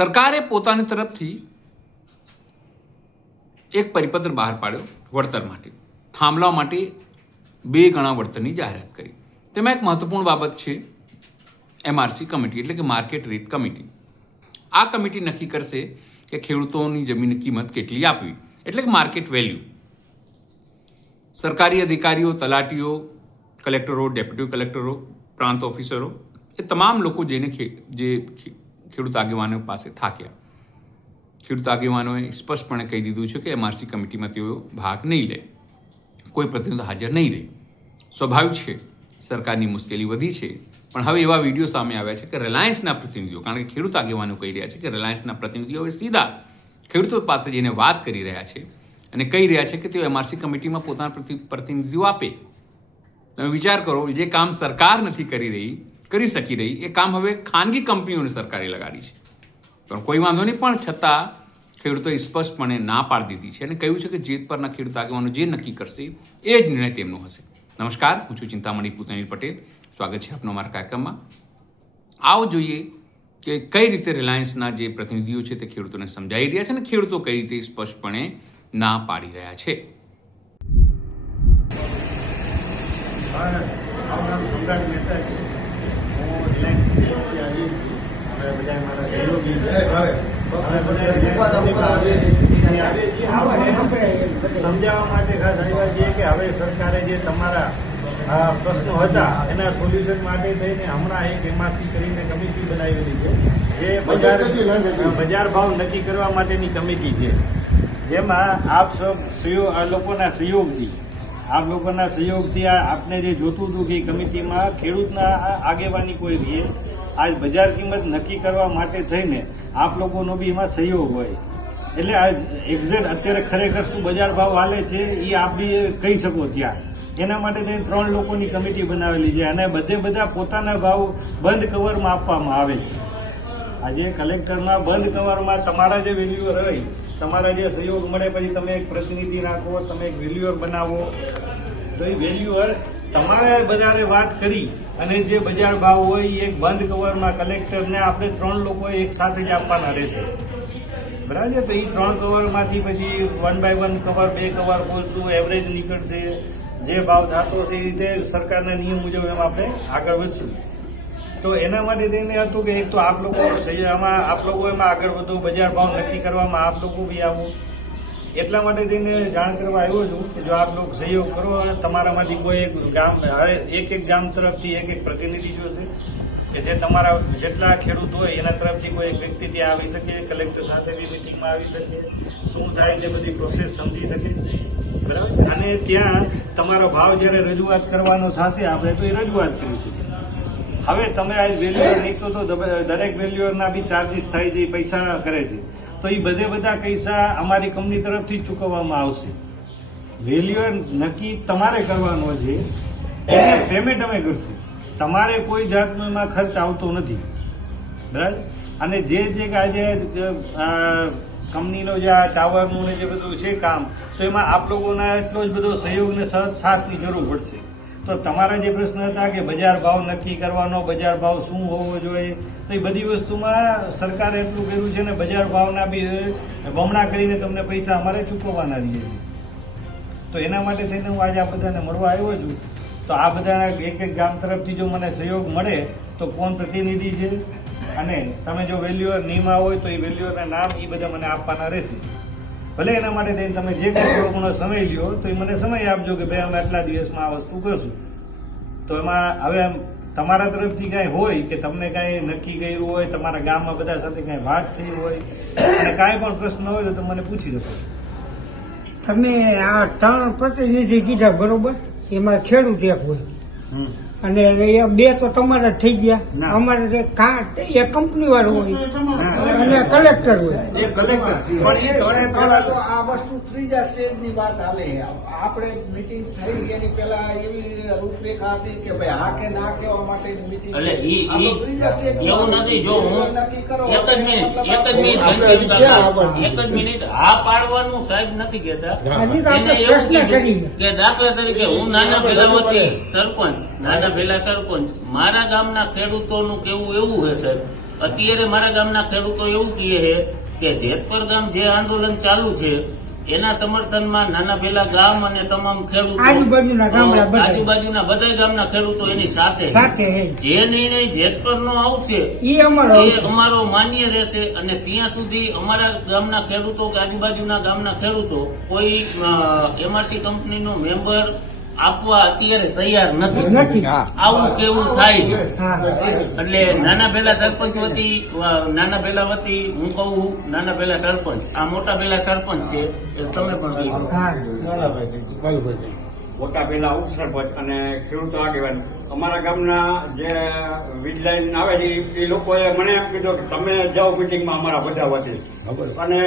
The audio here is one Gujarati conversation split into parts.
સરકારે પોતાની તરફથી એક પરિપત્ર બહાર પાડ્યો વળતર માટે. થાંભલા માટે 2 ગણા વળતરની જાહેરાત કરી. તેમાં એક મહત્વપૂર્ણ બાબત છે MRC કમિટી, એટલે કે માર્કેટ રેટ કમિટી. આ કમિટી નક્કી કરશે કે ખેડૂતોની જમીનની કિંમત કેટલી આપવી, એટલે કે માર્કેટ વેલ્યુ. સરકારી અધિકારીઓ, તલાટીઓ, કલેક્ટરો, ડેપ્યુટી કલેક્ટરો, પ્રાંત ઓફિસરો એ તમામ લોકો જે ખેડૂત આગેવાનો પાસે થાક્યા. ખેડૂત આગેવાનોએ સ્પષ્ટપણે કહી દીધું છે કે MRC કમિટીમાં તેઓ ભાગ નહીં લે, કોઈ પ્રતિનિધિ હાજર નહીં રહે. સ્વાભાવિક છે, સરકારની મુશ્કેલી વધી છે, પણ હવે એવા વિડીયો સામે આવ્યા છે કે રિલાયન્સના પ્રતિનિધિઓ, કારણ કે ખેડૂત આગેવાનો કહી રહ્યા છે કે રિલાયન્સના પ્રતિનિધિઓ હવે સીધા ખેડૂતો પાસે જઈને વાત કરી રહ્યા છે અને કહી રહ્યા છે કે તેઓ MRC કમિટીમાં પોતાના પ્રતિનિધિઓ આપે. તમે વિચાર કરો, જે કામ સરકાર નથી કરી શકી રહી એ કામ હવે ખાનગી કંપનીઓને સરકારે લગાડી છે. પણ કોઈ વાંધો નહીં, પણ છતાં ખેડૂતોએ સ્પષ્ટપણે ના પાડી દીધી છે અને કહ્યું છે કે જેતપરના ખેડૂત આગેવાનો જે નક્કી કરશે એ જ નિર્ણય તેમનો હશે. નમસ્કાર, હું છું ચિંતામણી પૂતનીલ પટેલ. સ્વાગત છે આપનો અમારા કાર્યક્રમમાં. આવો જોઈએ કે કઈ રીતે રિલાયન્સના જે પ્રતિનિધિઓ છે તે ખેડૂતોને સમજાવી રહ્યા છે અને ખેડૂતો કઈ રીતે સ્પષ્ટપણે ના પાડી રહ્યા છે. સમજાવવા માટે ખાસ આવ્યા છીએ કે હવે સરકારે જે તમારા પ્રશ્નો હતા એના સોલ્યુશન માટે થઈને હમણાં એક MRC કરીને કમિટી બનાવેલી છે, જે બજાર ભાવ નક્કી કરવા માટેની કમિટી છે, જેમાં આપ લોકોના સહયોગથી આપને જે જોતું હતું કે કમિટીમાં ખેડૂતના આગેવાની કોઈ રહે, આજ બજાર કિંમત નક્કી કરવા માટે થઈને આપ લોકોનો બી એમાં સહયોગ હોય. એટલે આ એક્ઝેક્ટ અત્યારે ખરેખર શું બજાર ભાવ હાલે છે એ આપ બી કહી શકો ત્યાં. એના માટે થઈને 3 લોકોની કમિટી બનાવેલી છે અને બધા પોતાના ભાવ બંધ કવરમાં આપવામાં આવે છે. આજે કલેક્ટરમાં બંધ કવરમાં તમારા જે વેલ્યુઅર હોય, તમારા જે સહયોગ મળે, પછી તમે એક પ્રતિનિધિ રાખો, તમે એક વેલ્યુઅર બનાવો, તો એ વેલ્યુઅર તમારે બજારે વાત કરી અને જે બજાર ભાવ હોય એ એક બંધ કવરમાં કલેક્ટરને આપણે 3 લોકોએ એક સાથે જ આપવાના રહેશે. બરાબર છે? તો એ 3 કવરમાંથી પછી 1 by 1 કવર, 2 કવર બોલશું, એવરેજ નીકળશે, જે ભાવ થતો છે એ રીતે સરકારના નિયમ મુજબ એમાં આપણે આગળ વધશું. તો એના માટે થઈને હતું કે એક તો આપ લોકો એમાં આગળ વધો, બજાર ભાવ નક્કી કરવામાં આપ લોકો બી આવો. એટલા માટે થઈને જાણ કરવા આવ્યો છું કે જો આપ લોકો સહયોગ કરો અને તમારામાંથી કોઈ એક ગામ તરફથી એક પ્રતિનિધિ જોશે કે જે તમારા જેટલા ખેડૂત હોય એના તરફથી કોઈ એક વ્યક્તિ ત્યાં આવી શકે, કલેક્ટર સાથે બી મિટિંગમાં આવી શકે, શું થાય તે બધી પ્રોસેસ સમજી શકે. બરાબર? અને ત્યાં તમારો ભાવ જ્યારે રજૂઆત કરવાનો થશે આપણે તો એ રજૂઆત કરીશું. હવે તમે આજ વેલ્યુઅર નીકળો તો દરેક વેલ્યુઅરના બી ચાર્જીસ થાય છે, પૈસા કરે છે, તો એ બધા પૈસા અમારી કંપની તરફથી જ ચૂકવવામાં આવશે. વેલ્યુઅર નક્કી તમારે કરવાનો છે, એને પેમેન્ટ અમે કરશું. તમારે કોઈ જાતનો એમાં ખર્ચ આવતો નથી. બરાબર? અને જે આજે કંપનીનો જે આ ટાવરનું ને જે બધું છે કામ, તો એમાં આપ લોકોના એટલો જ બધો સહયોગ ને સાથની જરૂર પડશે. તો તમારા જે પ્રશ્ન હતા કે બજાર ભાવ નક્કી કરવાનો, બજાર ભાવ શું હોવો જોઈએ, તો એ બધી વસ્તુમાં સરકારે એટલું કર્યું છે ને બજાર ભાવના બી બમણા કરીને તમને પૈસા અમારે ચૂકવવાના રહીએ છીએ. તો એના માટે થઈને હું આજે આ બધાને મળવા આવ્યો છું. તો આ બધાના એક ગામ તરફથી જો મને સહયોગ મળે તો કોણ પ્રતિનિધિ છે અને તમે જો વેલ્યુઅર નિયમા હોય તો એ વેલ્યુઅરના નામ એ બધા મને આપવાના રહેશે. ભલે એના માટે થઈને તમે જે કંઈ થોડો સમય લ્યો તો એ મને સમય આપજો કે ભાઈ અમે આટલા દિવસમાં આ વસ્તુ કરશું. તો એમાં હવે તમારા તરફથી કાંઈ હોય કે તમને કાંઈ નક્કી કર્યું હોય, તમારા ગામમાં બધા સાથે કાંઈ વાત થઈ હોય અને કાંઈ પણ પ્રશ્ન હોય તો તમે મને પૂછી શકો. તમે આ 3 પ્રતિનિધિ કીધા બરોબર, એમાં ખેડૂત એક હોય અને એ 2 તો તમારા થઈ ગયા. અમારે એક કંપની વાળો હોય અને કલેક્ટર હોય. આ વસ્તુ ત્રીજા સ્ટેજની વાત હાલે. આપણે મીટિંગ થઈ એની પેલા એવી રૂપરેખા હતી કે ભાઈ હા કે ના કહેવા માટે મીટિંગ. એવું નથી. જો હું એક જ મિનિટ હા પાડવાનું સાહેબ નથી કહેતા. એને એવું કીધું કે દાખલા તરીકે હું નાના ભેલાવતી સરપંચ, મારા ગામના ખેડૂતોનું કેવું એવું છે સાહેબ અત્યારે મારા ગામના ખેડૂતો એવું કહે છે કે જેતપર ગામ જે આંદોલન ચાલુ છે એના સમર્થનમાં નાના ભેલા ગામ અને તમામ ખેડૂતો આજુબાજુના ગામડા બધા. આજુબાજુના બધા ગામના ખેડૂતો એની સાથે છે. સાથે હે. જે નિર્ણય જેતપરનો આવશે ઈ અમારો એ અમારો માન્ય રહેશે અને ત્યાં સુધી અમારા ગામના ખેડૂતો કે આજુબાજુના ગામના ખેડૂતો કોઈ એમઆરસી કંપનીનો મેમ્બર આપવા અત્યારે તૈયાર નથી. નથી. આવું કેવું થાય છે. હા એટલે નાના ભેલા સરપંચ વતી નાના ભેલા વતી હું કહું નાના ભેલા સરપંચ આ મોટા ભેલા સરપંચ છે એ તમે પણ કહી શકો. હા મોટા પેલા ઉપસરપંચ અને ખેડૂતો આગેવાન અમારા ગામના જે વીજ લાઈન આવે છે એ લોકોએ મને એમ કીધું કે તમે જાઓ મિટિંગમાં અમારા બધા વતી અને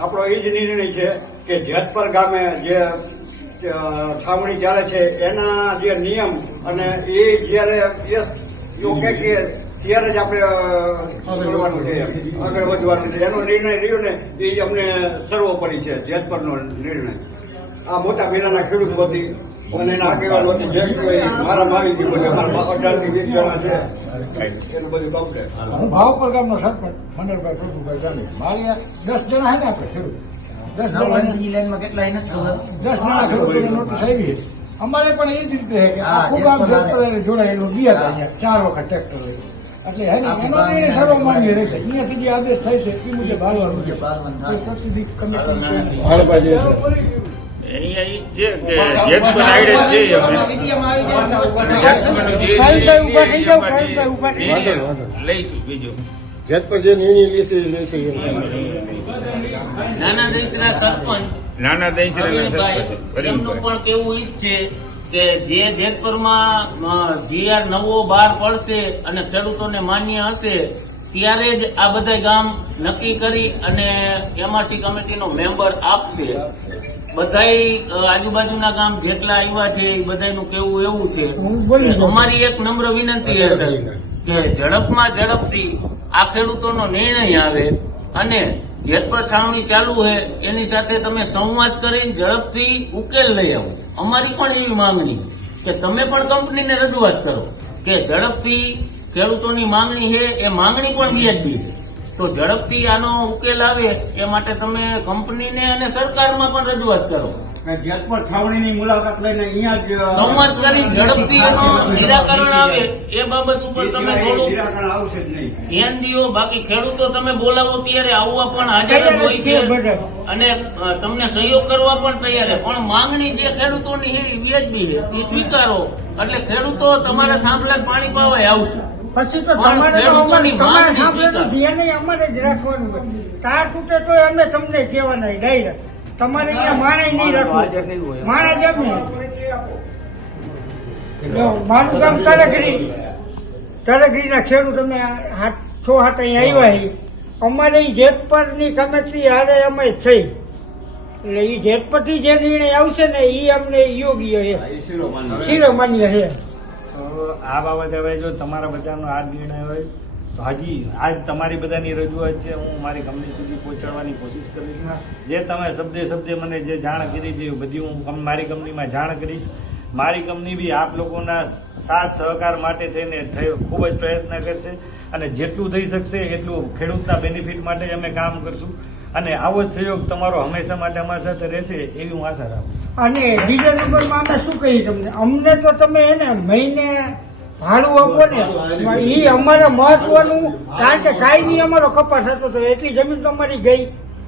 આપણો એ જ નિર્ણય છે કે જેતપર ગામે જે છાવણી ચાલે છે એના જે નિયમ અને એ જયારે યોગ્ય કે ત્યારે જ આપણે કરવાનું છે આગળ વધવાનું છે એનો નિર્ણય રહ્યો ને એ જ અમને સર્વોપરી છે જેતપરનો નિર્ણય આ મોટા પેલાના ખેડૂત વતી અને એના આગેવાન વતી જે મારા માવી ગયું બધું અમારા 18 થી 20 જણા છે એનું બધું કમ્પ્લેટ. હું ભાવપર ગામનો સરપંચ મનોહરભાઈ પ્રભુભાઈ જાની. મારી 10 જણા હે ને આપણે ખેડૂત 10 જણા 10 જણા ખેડૂતોને નોટિસ આવી છે. અમારે પણ એ જ રીતે છે કે આખું ગામ ટ્રેક્ટર જોડાયેલું ગયા હતા અહીંયા 4 વખત ટ્રેક્ટર એટલે હે ને એનો નિર્ણય સર્વમાન્ય રહેશે. અહીંયાથી જે આદેશ થાય છે એ મુજબ હાલવાનું છે. કોઈ પ્રતિનિધિ કમિટી અહીંયા ઈ છે કે જેતપર આઈડે છે લઈશું બીજું જેતપર જે નિર્ણય લેશે એ લેશે એમ. નાના દેશના સરપંચ નાના પ્રવીણભાઈ, એમનું પણ કેવું ઈ જ છે કે જે જેતપરમાં GR નવો બહાર પડશે અને ખેડૂતોને માન્ય હશે ત્યારે જ આ બધા ગામ નક્કી કરી અને એમઆરસી કમિટીનો મેમ્બર આપશે. બધાય આજુબાજુના ગામ જેટલા આવ્યા છે એ બધાનું કેવું એવું છે કે અમારી એક નમ્ર વિનંતી રહેશે કે ઝડપમાં ઝડપથી આ ખેડૂતોનો નિર્ણય આવે અને જેતપર છાવણી ચાલુ છે એની સાથે તમે સંવાદ કરીને ઝડપથી ઉકેલ લઈ આવો. અમારી પણ એવી માંગણી કે તમે પણ કંપનીને રજૂઆત કરો કે ઝડપથી ખેડૂતોની માંગણી છે એ માંગણી પણ વ્યાજબી છે તો ઝડપથી આનો ઉકેલ આવે એ માટે તમે કંપનીને અને સરકારમાં પણ રજૂઆત કરો. જેતપર છાવણીની મુલાકાત લઈને અહીંયા જ સંવાદ કરી ઝડપથી એનું નિરાકરણ આવે એ બાબત ઉપર તમે થોડું નિરાકરણ આવશે જ નહીં. ધ્યાન દો. બાકી ખેડૂતો તમે બોલાવો ત્યારે આવવા પણ હાજર જ હોય છે અને તમને સહયોગ કરવા પણ તૈયાર છે પણ માંગણી જે ખેડૂતોની છે એ વ્યાજબી છે એ સ્વીકારો એટલે ખેડૂતો તમારા થાંભલા પાણી પાવાય આવશે. પછી તો તમારે તો તમારે સાંભળેલું ધ્યાન અમારે જ રાખવાનું હોય. તાર તૂટે તો અમે તમને કહેવાના ડાયરેક્ટ તમારે ત્યાં માણસ નહીં રાખવું. માણસ જ મારું ગામ તરગરીના ખેડૂત અમે 6-7 અહીંયા આવ્યા છીએ. અમારે ઈ જેતપરની કમિટી હારે અમે થઈ એટલે ઈ જેતપરથી જે નિર્ણય આવશે ને એ અમને યોગ્ય છે શિરોમાન્ય છે. આ બાબતે હવે જો તમારા બધાનો આ નિર્ણય હોય તો હજી આજ તમારી બધાની રજૂઆત છે હું મારી કંપની સુધી પહોંચાડવાની કોશિશ કરીશ. જે તમે શબ્દે મને જે જાણ કરી છે એ બધી હું મારી કંપનીમાં જાણ કરીશ. મારી કંપની બી આપ લોકોના સાથ સહકાર માટે થઈને ખૂબ જ પ્રયત્ન કરશે અને જેટલું થઈ શકશે એટલું ખેડૂતના બેનિફિટ માટે જ અમે કામ કરશું અને આવો જ સહયોગ તમારો હંમેશા માટે અમારી સાથે રહેશે એવી હું આશા રાખું. અને બીજા નંબરમાં અમે શું કહીએ તમને અમને તો તમે એને મહિને ભાડું આપો ને એ અમારે મહત્વનું કારણ કે કાયમી અમારો કપાસ હતો તો એટલી જમીન તો અમારી ગઈ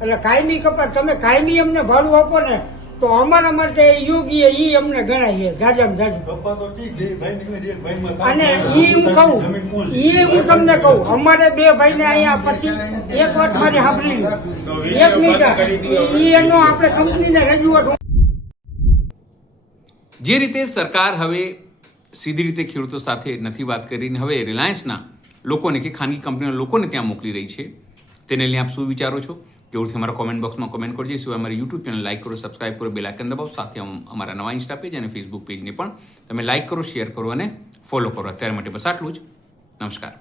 એટલે કાયમી કપાસ તમે કાયમી અમને ભાડું આપો ને તો અમારા માટે યોગ્ય એ અમને ગણાય છે જાજામાં જાજુ. અને એ હું કહું હું તમને કહું અમારે 2 ભાઈને અહીંયા પછી એક વાત મારી સાંભળી 1 મિનિટ એનો આપણે કંપનીને રજૂઆત. જે રીતે સરકાર હવે સીધી રીતે ખેડૂતો સાથે નથી વાત કરીને હવે રિલાયન્સના લોકોને કે ખાનગી કંપનીના લોકોને ત્યાં મોકલી રહી છે તેને લઈને આપ શું વિચારો છો જરૂરથી અમારા કોમેન્ટ બોક્સમાં કોમેન્ટ કરજો. સિવાય અમારી યુટ્યુબ ચેનલ લાઈક કરો, સબસ્ક્રાઇબ કરો, બેલ આઇકન દબાવો. સાથે અમારા નવા ઇન્સ્ટા પેજ અને ફેસબુક પેજને પણ તમે લાઈક કરો, શેર કરો અને ફોલો કરો. અત્યારે માટે બસ આટલું જ. નમસ્કાર.